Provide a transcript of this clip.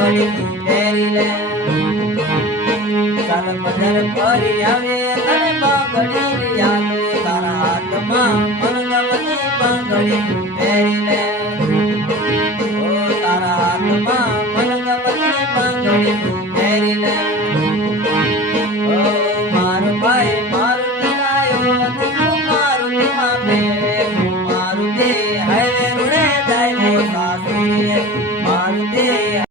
બંગડી પહેરી લે ચાલ બજાર ફરી આવે તને બંગડી આલો તારા હાથમાં મનગમતી બંગડી પહેરી લે ઓ તારા હાથમાં મનગમતી બંગડી પહેરી લે ઓ મારો ભાઈ મારુતિ લાયો તું મારુતિ માં બે મારુતિ હાઈવે રોડે જાય ઓ સાસી